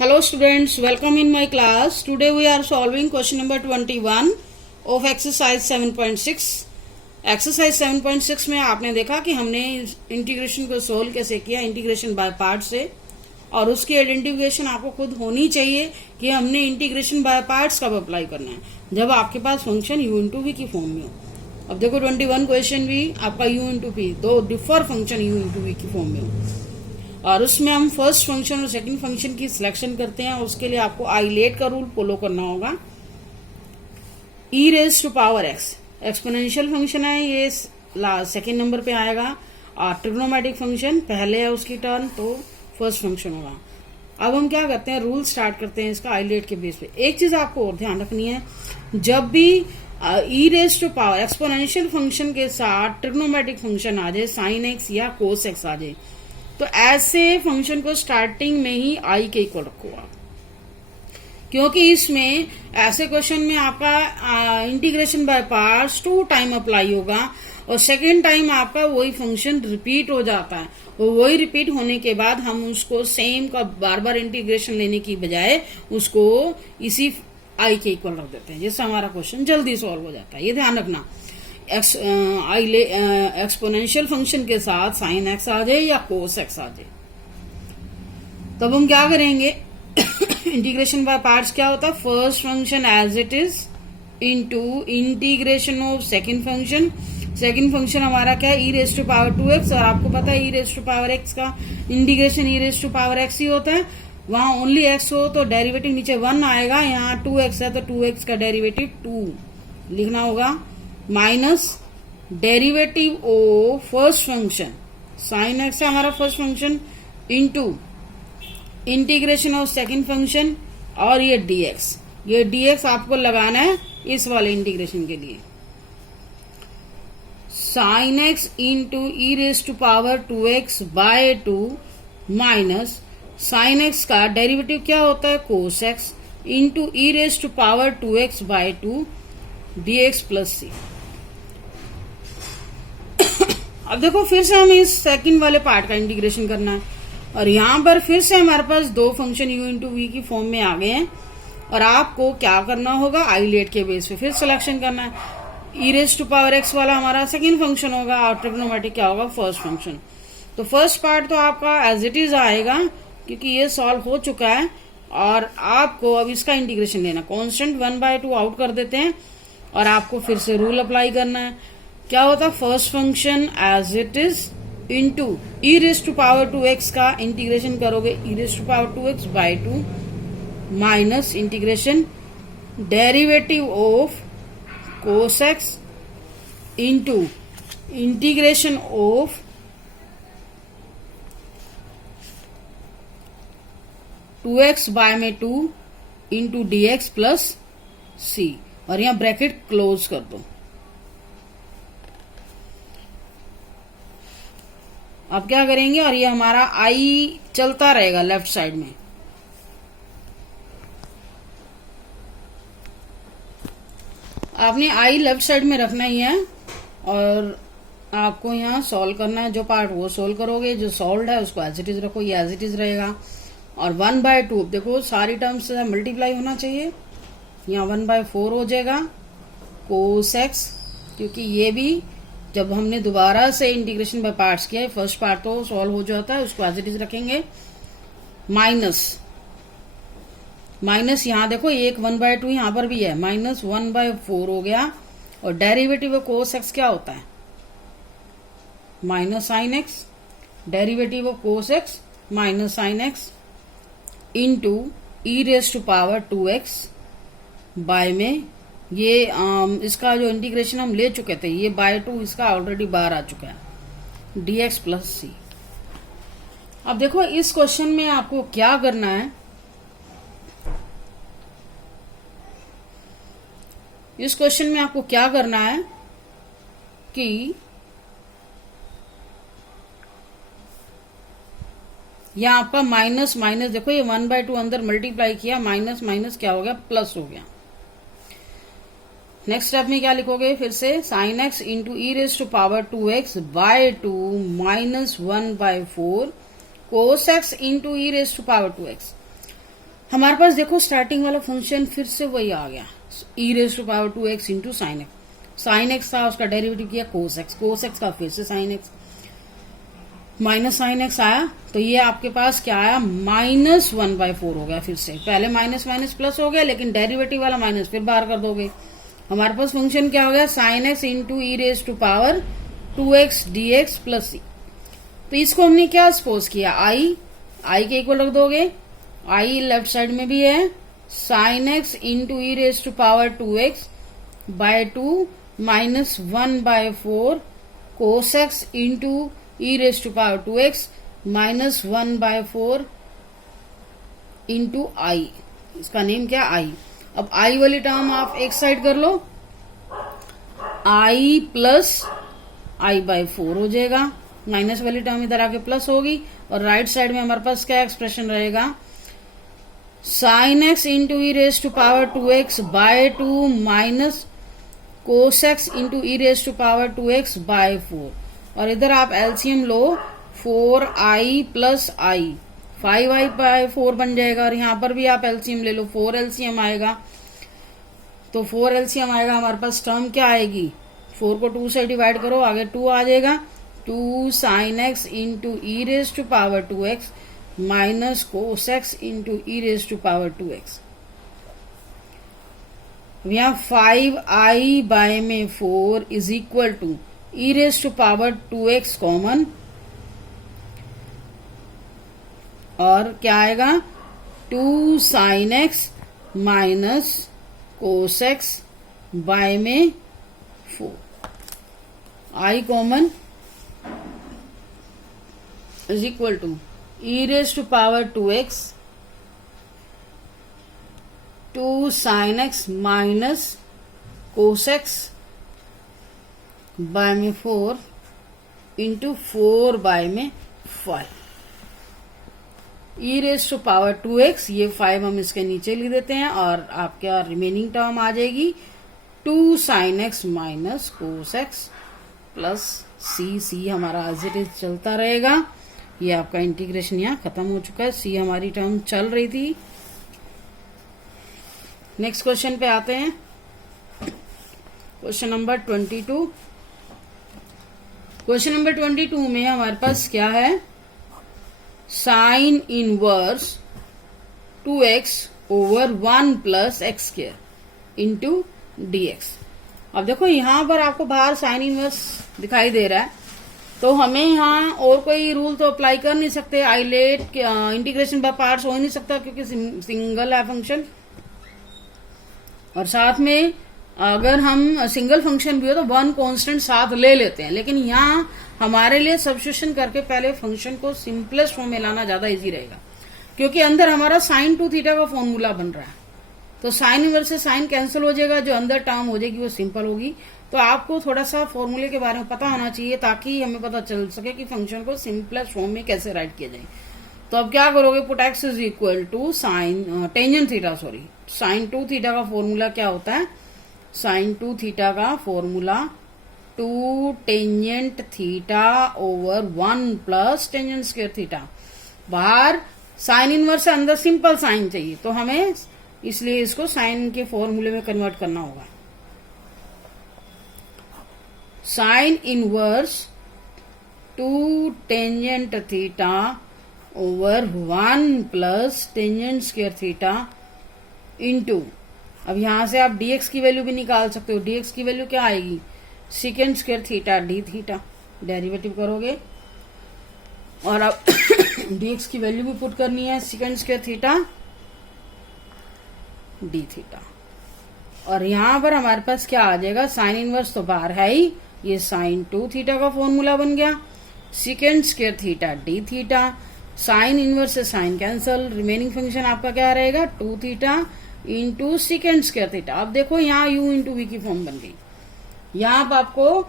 Hello students, welcome in my class. Today we are solving question number 21 of exercise 7.6. Exercise 7.6 में आपने देखा कि हमने इंटीग्रेशन को सोल्व कैसे किया, इंटीग्रेशन बाय पार्ट से, और उसकी आइडेंटिफिकेशन आपको खुद होनी चाहिए कि हमने इंटीग्रेशन बाय पार्ट्स कब अप्लाई करना है, जब आपके पास फंक्शन u इंटू वी की फॉर्म में हो। अब देखो 21 क्वेश्चन भी आपका u इंटू पी, दो differ function u into V की फॉर्म में हो, और उसमें हम फर्स्ट फंक्शन और सेकंड फंक्शन की सिलेक्शन करते हैं। उसके लिए आपको आइलेट का रूल फॉलो करना होगा। E raise to power X exponential function है, ये सेकंड नंबर पे आएगा, और ट्रिग्नोमेट्रिक फंक्शन पहले है उसकी टर्न, तो फर्स्ट फंक्शन होगा। अब हम क्या करते हैं, रूल स्टार्ट करते हैं इसका आइलेट के बेस पे। एक चीज आपको और ध्यान रखनी है, जब भी E raise to power exponential function के साथ ट्रिग्नोमेट्रिक फंक्शन आ जाए, साइन एक्स या कोस एक्स आ जाए, तो ऐसे फंक्शन को स्टार्टिंग में ही आई के इक्वल रखो आप, क्योंकि इसमें ऐसे क्वेश्चन में आपका integration by parts 2 time apply होगा, और सेकेंड टाइम आपका वही फंक्शन रिपीट हो जाता है। और वही रिपीट होने के बाद हम उसको सेम का बार बार इंटीग्रेशन लेने की बजाय उसको इसी आई के इक्वल रख देते हैं, जिससे हमारा क्वेश्चन जल्दी सॉल्व हो जाता है। ये ध्यान रखना, एक्सपोनेंशियल फंक्शन के साथ साइन एक्स आ जाए या कोस एक्स आ जाए, तब हम क्या करेंगे, इंटीग्रेशन बाय पार्ट्स क्या होता है, first function as it is into integration of second function. Second function हमारा क्या है, ई रेज टू पावर 2x, और आपको पता है ई रेज टू पावर x का integration e raise to power x ही होता है। वहां ओनली x हो तो डेरिवेटिव नीचे 1 आएगा, यहाँ 2x है तो 2x का डेरिवेटिव 2 लिखना होगा, minus derivative of first function sine x है हमारा first function, into integration of second function, और ये dx आपको लगाना है इस वाले इंटीग्रेशन के लिए, sine x into E raise to power 2x by 2 minus sine X का डेरिवेटिव क्या होता है, cos x into E raise to power 2x by 2 dx plus C. अब देखो फिर से हमें इस सेकंड वाले पार्ट का इंटीग्रेशन करना है, और यहां पर फिर से हमारे पास दो फंक्शन u इंटू वी की फॉर्म में आ गए हैं, और आपको क्या करना होगा, आइलेट के बेस पे फिर सिलेक्शन करना है। ई रेज टू पावर एक्स वाला हमारा सेकंड फंक्शन होगा, और ट्रिग्नोमेट्रिक क्या होगा, फर्स्ट फंक्शन। तो फर्स्ट पार्ट तो आपका एज इट इज आएगा, क्योंकि ये सॉल्व हो चुका है, और आपको अब इसका इंटीग्रेशन लेना, कॉन्स्टेंट 1/2 आउट कर देते हैं, और आपको फिर से रूल अप्लाई करना है। क्या होता है, first function as it is into E raise to power 2x का इंटीग्रेशन करोगे, E raise to power 2x by 2 minus integration derivative of cos x into integration of two X by में 2 into dx plus सी, और यहां bracket close कर दो। अब क्या करेंगे, और ये हमारा आई चलता रहेगा लेफ्ट साइड में, आपने आई लेफ्ट साइड में रखना ही है, और आपको यहाँ सॉल्व करना है। जो पार्ट वो सॉल्व करोगे, जो सॉल्व है उसको एज इट इज रखो, ये एज इट इज रहेगा। और 1/2 देखो सारी टर्म्स से मल्टीप्लाई होना चाहिए, यहाँ 1/4 हो जाएगा कोस एक्स, क्योंकि ये भी जब हमने दोबारा से इंटीग्रेशन बाय पार्ट्स किया है, फर्स्ट पार्ट तो सॉल्व हो जाता है, उसको एज इट इज रखेंगे, माइनस यहाँ देखो एक 1/2 यहाँ पर भी है, माइनस 1/4 हो गया, और डेरिवेटिव ऑफ कोस एक्स क्या होता है, minus sine x, derivative of cos x minus sine x into E raise to power 2x by में ये इसका जो इंटीग्रेशन हम ले चुके थे, ये बाय 2 इसका ऑलरेडी बाहर आ चुका है, dx प्लस सी। अब देखो इस क्वेश्चन में आपको क्या करना है, इस क्वेश्चन में आपको क्या करना है कि यहाँ आपका माइनस माइनस देखो, ये 1/2 अंदर मल्टीप्लाई किया, माइनस माइनस क्या हो गया, प्लस हो गया। नेक्स्ट स्टेप में क्या लिखोगे, फिर से sine x into E raise to power 2x by 2 माइनस 1/4 cos x into E raise to power 2x। हमारे पास देखो स्टार्टिंग वाला फंक्शन फिर से वही आ गया, e⁻² into sine x. Sine x था, उसका डेरिवेटिव किया कोस एक्स, कोस एक्स का फिर से sine X, minus sine x आया, तो ये आपके पास क्या आया, -1/4 हो गया। फिर से पहले माइनस माइनस प्लस हो गया, लेकिन डेरिवेटिव वाला माइनस फिर बाहर कर दोगे। हमारे पास फंक्शन क्या हो गया, sine x into e⁻²x dx plus c। तो इसको हमने क्या सपोज किया, आई के इक्वल रख दोगे, आई लेफ्ट साइड में भी है, sine x into e⁻²x by 2 -1/4 cos x into e⁻²x -1/4 into I, इसका नेम क्या, आई। अब आई वाली टर्म आप एक साइड कर लो, आई प्लस i/4 हो जाएगा, माइनस वाली टर्म इधर आके प्लस होगी, और राइट साइड में हमारे पास क्या एक्सप्रेशन रहेगा, sine x into e⁻²x by 2 minus cos x into e⁻²x by 4, और इधर आप एलसीएम लो, 4i प्लस आई, 5i/4 बन जाएगा, और यहां पर भी आप एलसीएम ले लो, 4 एलसीएम आएगा, तो 4 एलसीएम आएगा, हमारे पास टर्म क्या आएगी, 4 को 2 से डिवाइड करो, आगे 2 आ जाएगा, 2 sine x into e⁻²x minus cos x into e⁻²x। यहाँ 5i बाय में 4 is equal to e⁻²x common, और क्या आएगा, 2 sine X minus cos X by में 4, I common is equal to e⁻²x 2 sine X minus cos X by में 4 into 4 bye में 5, e⁻²x, ये 5 हम इसके नीचे लिख देते हैं, और आपका रिमेनिंग टर्म आ जाएगी 2 sine X minus cos X plus C हमारा एज इट इज चलता रहेगा। ये आपका इंटीग्रेशन यहाँ खत्म हो चुका है, सी हमारी टर्म चल रही थी। नेक्स्ट क्वेश्चन पे आते हैं, क्वेश्चन नंबर 22। क्वेश्चन नंबर 22 में हमारे पास क्या है, sine inverse 2x over 1 plus x² into dx। अब देखो यहां पर आपको बाहर साइन इनवर्स दिखाई दे रहा है, तो हमें यहाँ और कोई रूल तो अप्लाई कर नहीं सकते, आइलेट इंटीग्रेशन बाय पार्ट्स हो ही नहीं सकता, क्योंकि सिंगल है फंक्शन, और साथ में अगर हम सिंगल फंक्शन भी हो तो 1 कांस्टेंट साथ ले लेते हैं, लेकिन यहाँ हमारे लिए सब्स्टिट्यूशन करके पहले फंक्शन को सिंपलेस्ट फॉर्म में लाना ज्यादा इजी रहेगा, क्योंकि अंदर हमारा sin 2 थीटा का फॉर्मूला बन रहा है, तो साइन इनवर्स से साइन कैंसिल हो जाएगा, जो अंदर टर्म हो जाएगी वो सिंपल होगी। तो आपको थोड़ा सा फॉर्मूले के बारे में पता होना चाहिए, ताकि हमें पता चल सके कि फंक्शन को सिंपलेस्ट फॉर्म में कैसे राइट किया जाए। तो अब क्या करोगे, put x is equal to sine tangent theta, sorry sine 2 theta का फॉर्मूला क्या होता है, साइन 2 थीटा का formula 2 tangent theta over 1 plus tangent square theta. बाहर साइन इनवर्स से अंदर सिंपल साइन चाहिए, तो हमें इसलिए इसको साइन के फॉर्मूले में कन्वर्ट करना होगा। Sine inverse 2 tangent theta over 1 plus tangent square theta into, अब यहां से आप dx की वैल्यू भी निकाल सकते हो, dx की वैल्यू क्या आएगी, second square theta D theta, derivative करोगे और अब dx की वैल्यू भी पुट करनी है, second square theta D theta, और यहां पर हमारे पास क्या आ जाएगा, साइन इनवर्स तो बाहर है ही, ये साइन 2 थीटा का फॉर्मूला बन गया, second square theta D theta, sign inverse से साइन कैंसल, रिमेनिंग फंक्शन आपका क्या रहेगा, 2 theta into second square theta. अब देखो यहाँ u इंटू वी की फॉर्म बन गई, यहाँ पर आपको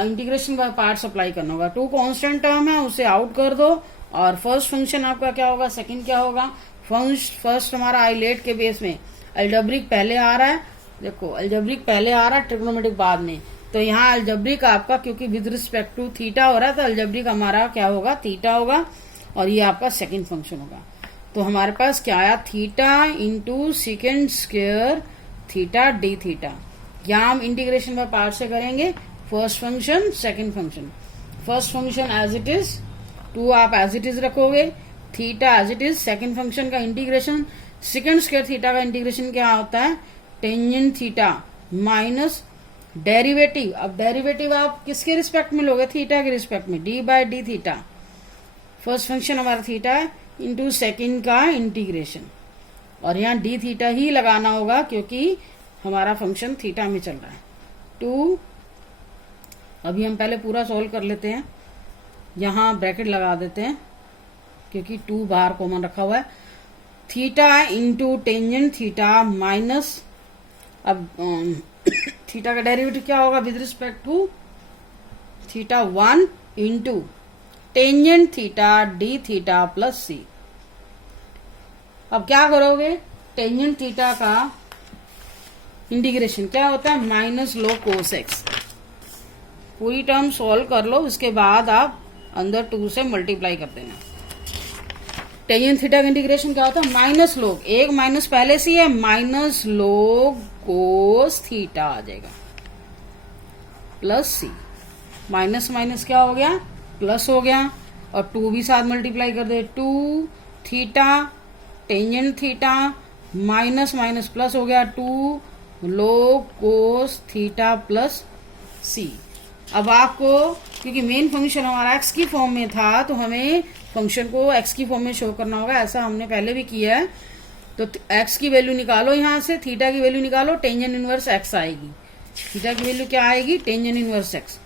इंटीग्रेशन बाय पार्ट्स अप्लाई करना होगा। 2 कांस्टेंट टर्म है, उसे आउट कर दो, और फर्स्ट फंक्शन आपका क्या होगा, सेकंड क्या होगा, फर्स्ट हमारा आइलेट के बेस में अलजेब्रिक पहले आ रहा है, देखो अलजेब्रिक पहले आ रहा है, ट्रिग्नोमेट्रिक बाद में, तो यहाँ अलजेब्रिक आपका क्योंकि विद रिस्पेक्ट टू थीटा हो रहा है, तो अलजेब्रिक हमारा क्या होगा, थीटा होगा, और ये आपका सेकंड फंक्शन होगा। तो हमारे पास क्या आया, theta into second square theta D theta. यहाँ हम इंटीग्रेशन बाय पार्ट से करेंगे, first function second function. First function as it is, 2 आप एज इट इज रखोगे, theta as it is, second function का इंटीग्रेशन सेकंड स्क्वायर थीटा का integration क्या होता है, टेंजेंट थीटा माइनस डेरिवेटिव। अब डेरिवेटिव आप किसके रिस्पेक्ट में लोगे, थीटा के रिस्पेक्ट में, D by D theta. First function हमारा थीटा है इंटू सेकेंड का इंटीग्रेशन, और यहाँ डी थीटा ही लगाना होगा क्योंकि हमारा फंक्शन थीटा में चल रहा है। 2, अभी हम पहले पूरा सॉल्व कर लेते हैं, यहाँ ब्रैकेट लगा देते हैं क्योंकि 2 बाहर कॉमन रखा हुआ है। Theta into tangent theta minus, अब थीटा का डेरिवेटिव क्या होगा with respect to theta, 1 into tangent theta D theta plus C. अब क्या करोगे, टेंजेंट थीटा का इंटीग्रेशन क्या होता है, माइनस लो कोस एक्स। पूरी टर्म सॉल्व कर लो, उसके बाद आप अंदर 2 से मल्टीप्लाई कर देना। टेंजेंट थीटा का इंटीग्रेशन क्या होता है, माइनस लोग, एक माइनस पहले से है, माइनस लोग कोस थीटा आ जाएगा प्लस सी। माइनस माइनस क्या हो गया, प्लस हो गया, और 2 भी साथ मल्टीप्लाई कर दे, 2 theta tangent theta minus minus plus हो गया, 2 लोग कोस थीटा प्लस सी। अब आपको क्योंकि मेन फंक्शन हमारा एक्स की फॉर्म में था तो हमें फंक्शन को एक्स की फॉर्म में शो करना होगा, ऐसा हमने पहले भी किया है। तो एक्स की वैल्यू निकालो, यहाँ से थीटा की वैल्यू निकालो, टेंजेंट इनवर्स एक्स आएगी। थीटा की वैल्यू क्या आएगी, tangent inverse x,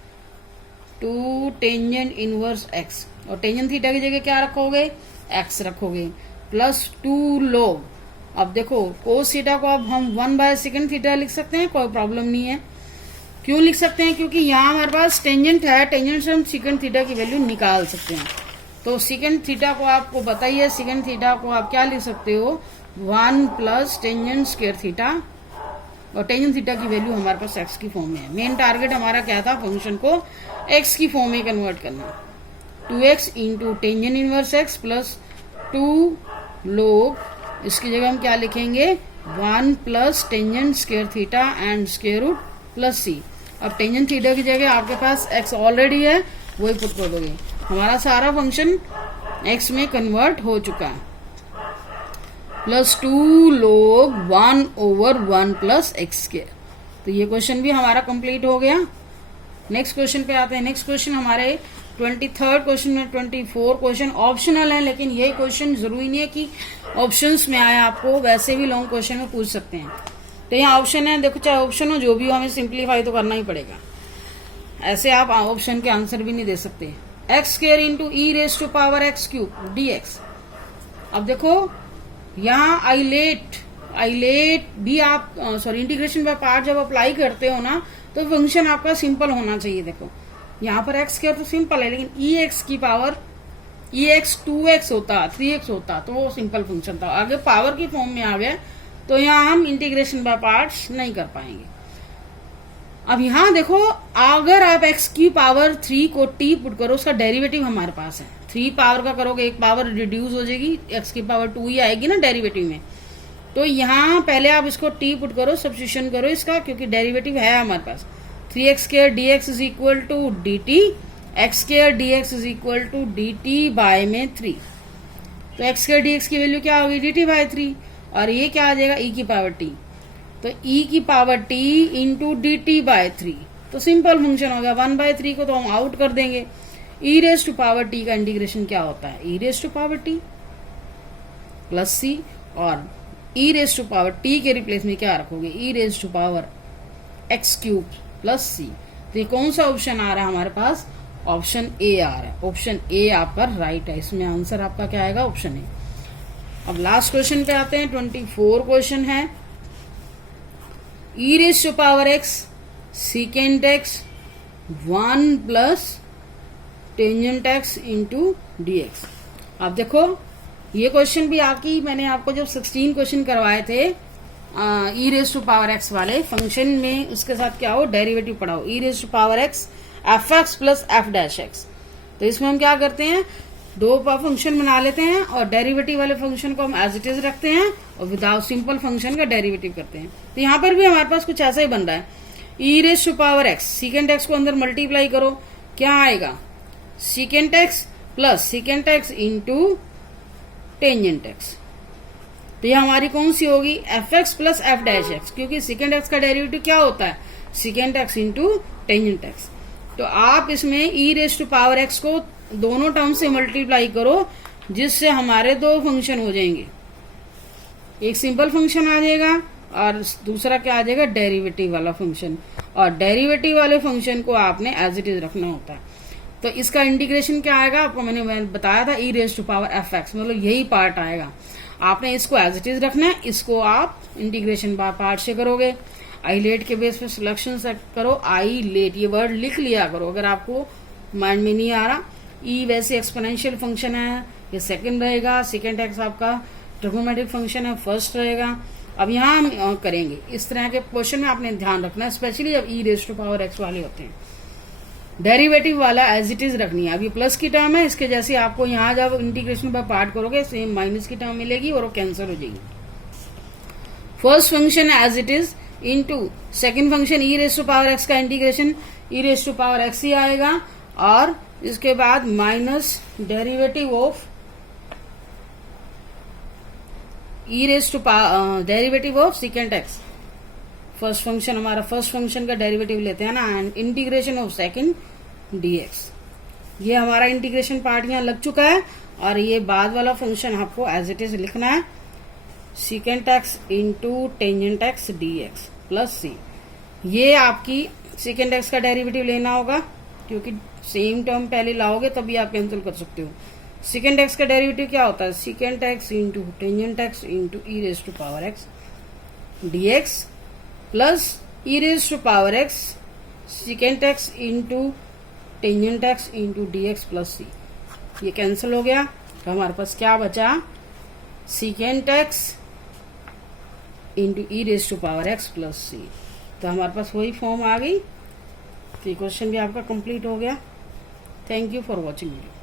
2 tangent inverse x, और टेंजेंट थीटा की जगह क्या रखोगे, एक्स रखोगे, प्लस 2 लोग। अब देखो कोस थीटा को अब हम 1 बाय सेकेंड थीटा लिख सकते हैं, कोई प्रॉब्लम नहीं है। क्यों लिख सकते हैं, क्योंकि यहाँ हमारे पास टेंजेंट है, टेंजेंट से हम सेकेंड थीटा की वैल्यू निकाल सकते हैं। तो सेकेंड थीटा को आपको बताइए, सेकेंड थीटा को आप क्या लिख सकते हो, 1 प्लस टेंजेंट स्क्वायर थीटा, और टेंजेंट थीटा की वैल्यू हमारे पास एक्स की फॉर्म में है। मेन टारगेट हमारा क्या था, फंक्शन को एक्स की फॉर्म में कन्वर्ट करना। 2x into tangent inverse X plus 2 लोग, इसकी जगह हम क्या लिखेंगे, 1 plus tangent square theta and square root plus C. अब टेंजेंट थीटा की जगह आपके पास x ऑलरेडी है, वही पुट कर दोगे, हमारा सारा फंक्शन x में कन्वर्ट हो चुका है। प्लस 2 लोग 1/1 प्लस एक्स स्क्वायर। तो ये क्वेश्चन भी हमारा कंप्लीट हो गया। नेक्स्ट क्वेश्चन पे आते हैं। नेक्स्ट क्वेश्चन हमारे 23rd क्वेश्चन में 24 क्वेश्चन ऑप्शनल है, लेकिन ये क्वेश्चन जरूरी नहीं है कि ऑप्शंस में आए, आपको वैसे भी लॉन्ग क्वेश्चन में पूछ सकते हैं। तो यहाँ ऑप्शन है, देखो चाहे ऑप्शन हो जो भी हो, हमें सिंप्लीफाई तो करना ही पड़ेगा, ऐसे आप ऑप्शन के आंसर भी नहीं दे सकते। X square into E raise to power x cube D x. अब देखो यहाँ आइलेट भी आप इंटीग्रेशन बाय पार्ट जब अप्लाई करते हो ना, तो फंक्शन आपका सिंपल होना चाहिए। देखो यहाँ पर एक्स स्क्वायर तो सिंपल है, लेकिन ई एक्स की पावर ई एक्स 2x होता, 3x होता तो वो सिंपल फंक्शन था, आगे पावर की फॉर्म में आ गया तो यहाँ हम इंटीग्रेशन बाय पार्ट्स नहीं कर पाएंगे। अब यहाँ देखो, अगर आप x की पावर 3 को t पुट करो, उसका डेरिवेटिव हमारे पास है, 3 पावर का करोगे एक पावर रिड्यूस हो जाएगी, x की पावर 2 ही आएगी ना डेरिवेटिव में। तो यहाँ पहले आप इसको t पुट करो, सब्स्टिट्यूशन करो इसका, क्योंकि डेरिवेटिव है हमारे पास। 3x square dx is equal to dt, x square dx is equal to dt by में 3। तो x स्क्वायर dx की वैल्यू क्या होगी, dt बाय 3, और ये क्या आ जाएगा, e की पावर t। तो e की power t into dt by 3, तो सिंपल फंक्शन हो गया। 1/3 को तो हम आउट कर देंगे। e raise to power t का इंटीग्रेशन क्या होता है, e raise to power t plus c, और e raise to power t के रिप्लेस में क्या रखोगे, e raise to power x cube plus c। तो ये कौन सा ऑप्शन आ रहा है हमारे पास, ऑप्शन ए आ रहा है। ऑप्शन ए आपका राइट है, इसमें आंसर आपका क्या आएगा, ऑप्शन ए। अब लास्ट क्वेश्चन पे आते हैं। 24 क्वेश्चन है, ई raise to power X secant X 1 plus tangent x into D x. अब देखो ये क्वेश्चन भी आपकी, मैंने आपको जब 16 क्वेश्चन करवाए थे E raise to power X वाले फंक्शन में, उसके साथ क्या हो, डेरिवेटिव पढ़ाओ। E raise to power X F X plus F dash X. तो इसमें हम क्या करते हैं, दो फंक्शन बना लेते हैं और डेरिवेटिव वाले फंक्शन को हम एज इट इज रखते हैं और विदाउट सिंपल फंक्शन का डेरिवेटिव करते हैं। तो यहाँ पर भी हमारे पास कुछ ऐसा ही बन रहा है। ई raise to power X, secant X को अंदर मल्टीप्लाई करो, क्या आएगा? Secant X plus secant X into tangent X. तो यह हमारी कौन सी होगी? F X plus F dash X, क्योंकि सीकेंट एक्स का डेरिवेटिव क्या होता है? Secant X into tangent X. तो आप इसमें E raise to power X को दोनों टर्म से मल्टीप्लाई करो, जिससे हमारे दो फंक्शन हो जाएंगे। एक सिंपल फंक्शन आ जाएगा और दूसरा क्या आ जाएगा? डेरिवेटिव वाला फंक्शन। और डेरिवेटिव वाले फंक्शन को आपने एज इट इज रखना होता है। तो इसका इंटीग्रेशन क्या आएगा? आपको मैंने बताया था E raise to power F X, मतलब यही पार्ट आएगा। आपने इसको एज इट इज रखना है, इसको आप इंटीग्रेशन बाय पार्ट से करोगे। आई लेट के बेस पे सिलेक्शन सेट करो। आई लेट ये वर्ड लिख लिया करो अगर आपको माइंड में नहीं आ रहा। ई वैसे एक्सपोनेंशियल फंक्शन है, ये सेकंड रहेगा। सेकंड एक्स आपका ट्रिग्नोमेट्रिक फंक्शन है, फर्स्ट रहेगा। अब यहाँ हम करेंगे इस तरह के क्वेश्चन में आपने ध्यान रखना है, स्पेशली जब ई रेज टू पावर एक्स वाले होते हैं। डेरिवेटिव वाला एज इट इज रखनी है। अब ये प्लस की टर्म है, इसके जैसे आपको यहाँ जब इंटीग्रेशन बाय पार्ट करोगे सेम माइनस की टर्म मिलेगी और वो कैंसिल हो जाएगी। First function as it is into second function e raise to power x का integration e raise to power x ही आएगा, और इसके बाद minus derivative of e raise to derivative of second x. First function हमारा first function का derivative लेते हैं ना, and integration of second dx. ये हमारा इंटीग्रेशन पार्ट यहाँ लग चुका है, और ये बाद वाला फंक्शन आपको एज इट इज लिखना है, second x into tangent x dx plus c. ये आपकी सेकेंड एक्स का डेरिवेटिव लेना होगा, क्योंकि सेम टर्म पहले लाओगे तभी आप कैंसिल कर सकते हो। सेकेंड एक्स का डेरिवेटिव क्या होता है? Second x into tangent x into E raise to power x dx plus e raise to power x second x into tangent x into dx plus c. ये cancel हो गया, तो हमारे पास क्या बचा? Second x into E raise to power x plus c. तो हमारे पास वही फॉर्म आ गई। तो ये क्वेश्चन भी आपका कंप्लीट हो गया। Thank you for watching video.